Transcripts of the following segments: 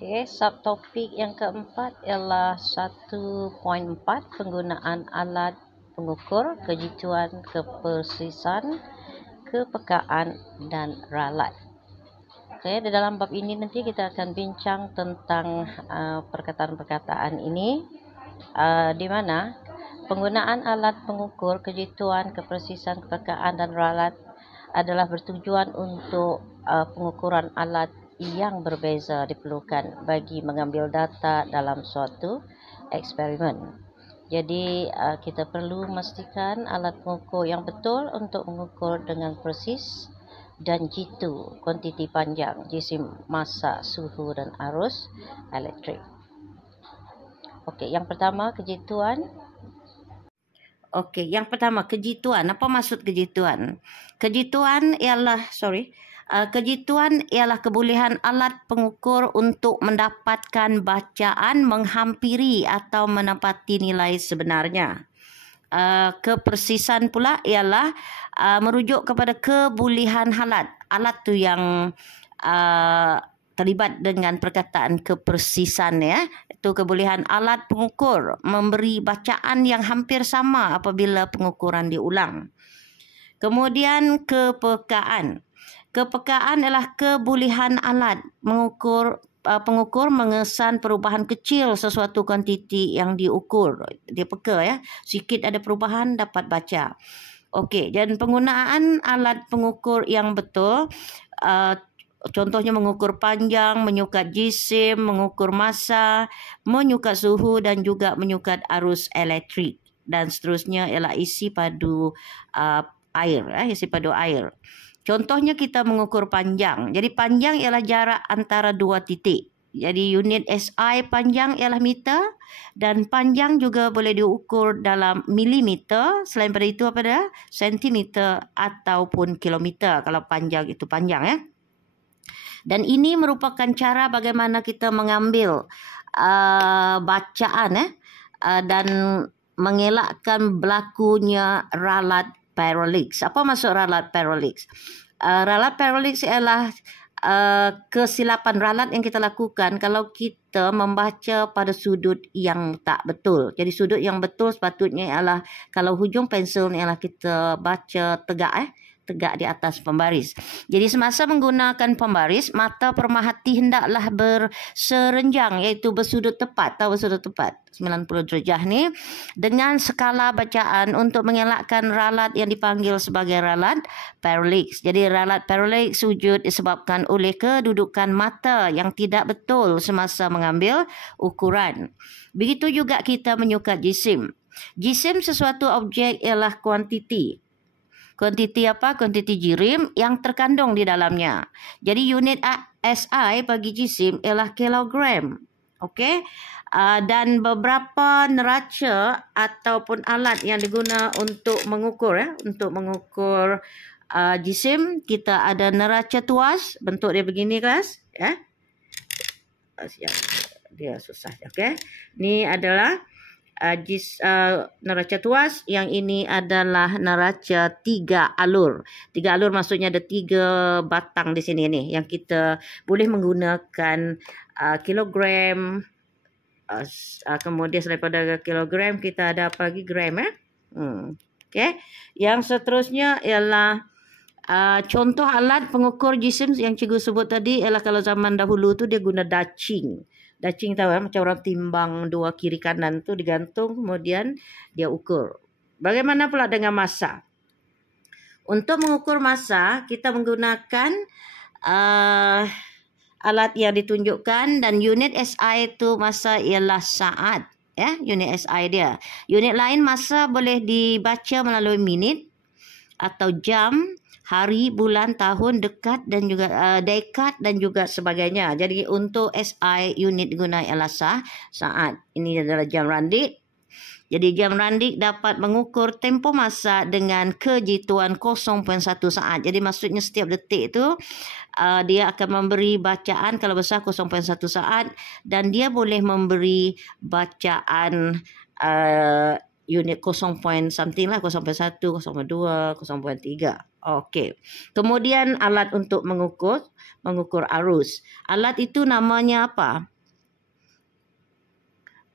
Okey, subtopik yang keempat ialah 1.4 penggunaan alat pengukur kejituan, kepersisan, kepekaan dan ralat. Okey, di dalam bab ini nanti kita akan bincang tentang perkataan-perkataan ini di mana penggunaan alat pengukur kejituan, kepersisan, kepekaan dan ralat adalah bertujuan untuk pengukuran alat yang berbeza diperlukan bagi mengambil data dalam suatu eksperimen. Jadi kita perlu memastikan alat pengukur yang betul untuk mengukur dengan persis dan jitu kuantiti panjang, jisim, massa, suhu dan arus elektrik. Okey, yang pertama kejituan. Okey, yang pertama kejituan. Apa maksud kejituan? Kejituan ialah kebolehan alat pengukur untuk mendapatkan bacaan menghampiri atau menepati nilai sebenarnya. Kepersisan pula ialah merujuk kepada kebolehan alat tu yang terlibat dengan perkataan kepersisan, ya. Itu kebolehan alat pengukur memberi bacaan yang hampir sama apabila pengukuran diulang. Kemudian kepekaan. Kepekaan ialah kebolehan alat pengukur mengesan perubahan kecil sesuatu kuantiti yang diukur. Dia peka, ya. Sikit ada perubahan dapat baca. Okey, dan penggunaan alat pengukur yang betul contohnya mengukur panjang, menyukat jisim, mengukur massa, menyukat suhu dan juga menyukat arus elektrik. Dan seterusnya ialah isi padu air. Isi padu air. Contohnya kita mengukur panjang. Jadi panjang ialah jarak antara dua titik. Jadi unit SI panjang ialah meter dan panjang juga boleh diukur dalam milimeter. Selain pada itu apa dah? Sentimeter ataupun kilometer kalau panjang itu panjang, ya. Dan ini merupakan cara bagaimana kita mengambil bacaan dan mengelakkan berlakunya ralat parallax. Apa maksud ralat parallax? Ralat parallax ialah kesilapan ralat yang kita lakukan kalau kita membaca pada sudut yang tak betul. Jadi sudut yang betul sepatutnya ialah kalau hujung pensel ni ialah kita baca tegak di atas pembaris. Jadi semasa menggunakan pembaris, mata pemerhati hendaklah berserenjang, iaitu bersudut tepat. Tahu bersudut tepat 90 darjah ni dengan skala bacaan untuk mengelakkan ralat yang dipanggil sebagai ralat parallax. Jadi ralat parallax wujud disebabkan oleh kedudukan mata yang tidak betul semasa mengambil ukuran. Begitu juga kita menyukat jisim. Jisim sesuatu objek ialah kuantiti. Kuantiti apa? Kuantiti jirim yang terkandung di dalamnya. Jadi unit SI bagi jisim ialah kilogram. Okey? Dan beberapa neraca ataupun alat yang diguna untuk mengukur, untuk mengukur jisim, kita ada neraca tuas, bentuk dia begini, guys, ya. Dia susah, okey. Ini adalah neraca tuas. Yang ini adalah neraca 3 alur. 3 alur maksudnya ada 3 batang di sini ni yang kita boleh menggunakan kilogram. Kemudian selain pada kilogram kita ada apa lagi? Gram, ya. Okey. Yang seterusnya ialah contoh alat pengukur jisim yang cikgu sebut tadi ialah kalau zaman dahulu tu dia guna dacing. Dacing tahu, macam orang timbang dua kiri kanan tu digantung kemudian dia ukur. Bagaimana pula dengan massa? Untuk mengukur massa kita menggunakan alat yang ditunjukkan dan unit SI itu massa ialah saat, ya, unit SI dia. Unit lain massa boleh dibaca melalui minit atau jam, hari, bulan, tahun, dekad dan juga dekad dan juga sebagainya. Jadi untuk SI unit digunakan ialah saat. Ini adalah jam randik. Jadi jam randik dapat mengukur tempoh masa dengan kejituan 0.1 saat. Jadi maksudnya setiap detik itu dia akan memberi bacaan kalau besar 0.1 saat dan dia boleh memberi bacaan unit 0 point something lah, 0.1, 0.2, 0.3. Okey. Kemudian alat untuk mengukur arus. Alat itu namanya apa?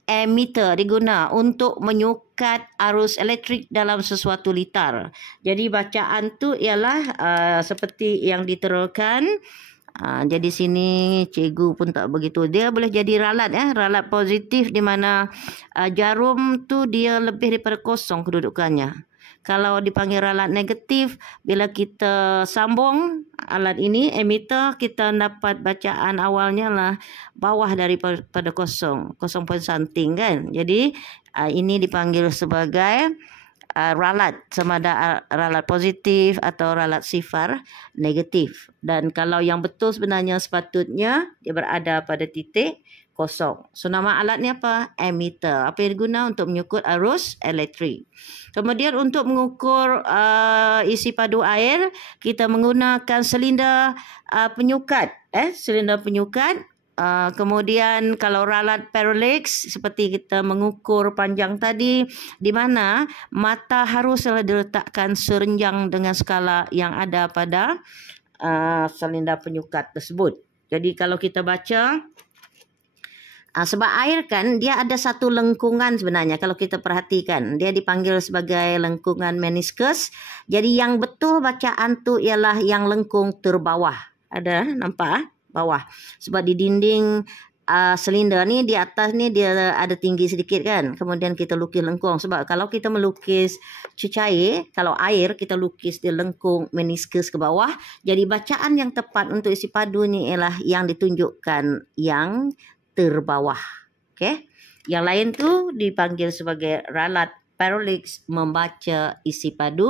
Ammeter diguna untuk menyukat arus elektrik dalam sesuatu litar. Jadi bacaan tu ialah seperti yang diterangkan. Jadi sini cikgu pun tak begitu. Dia boleh jadi ralat ralat positif di mana jarum tu dia lebih daripada kosong kedudukannya. Kalau dipanggil ralat negatif, bila kita sambung alat ini, ammeter, kita dapat bacaan awalnya lah bawah daripada kosong point something kan. Jadi ini dipanggil sebagai ralat, sama ada ralat positif atau ralat sifar negatif. Dan kalau yang betul sebenarnya sepatutnya dia berada pada titik kosong. So nama alatnya apa? Ammeter. Apa yang digunakan untuk mengukur arus elektrik. Kemudian untuk mengukur isi padu air, kita menggunakan silinder penyukat. Silinder penyukat. Kemudian kalau ralat parallax seperti kita mengukur panjang tadi, di mana mata haruslah diletakkan serenjang dengan skala yang ada pada silinder penyukat tersebut. Jadi kalau kita baca, sebab air kan dia ada satu lengkungan sebenarnya, kalau kita perhatikan dia dipanggil sebagai lengkungan meniskus. Jadi yang betul bacaan tu ialah yang lengkung terbawah. Ada nampak bawah, sebab di dinding silinder ni di atas ni dia ada tinggi sedikit kan. Kemudian kita lukis lengkung, sebab kalau kita melukis cecair, kalau air kita lukis dia lengkung meniskus ke bawah. Jadi bacaan yang tepat untuk isi padu ni ialah yang ditunjukkan yang terbawah. Okey. Yang lain tu dipanggil sebagai ralat parallax membaca isi padu.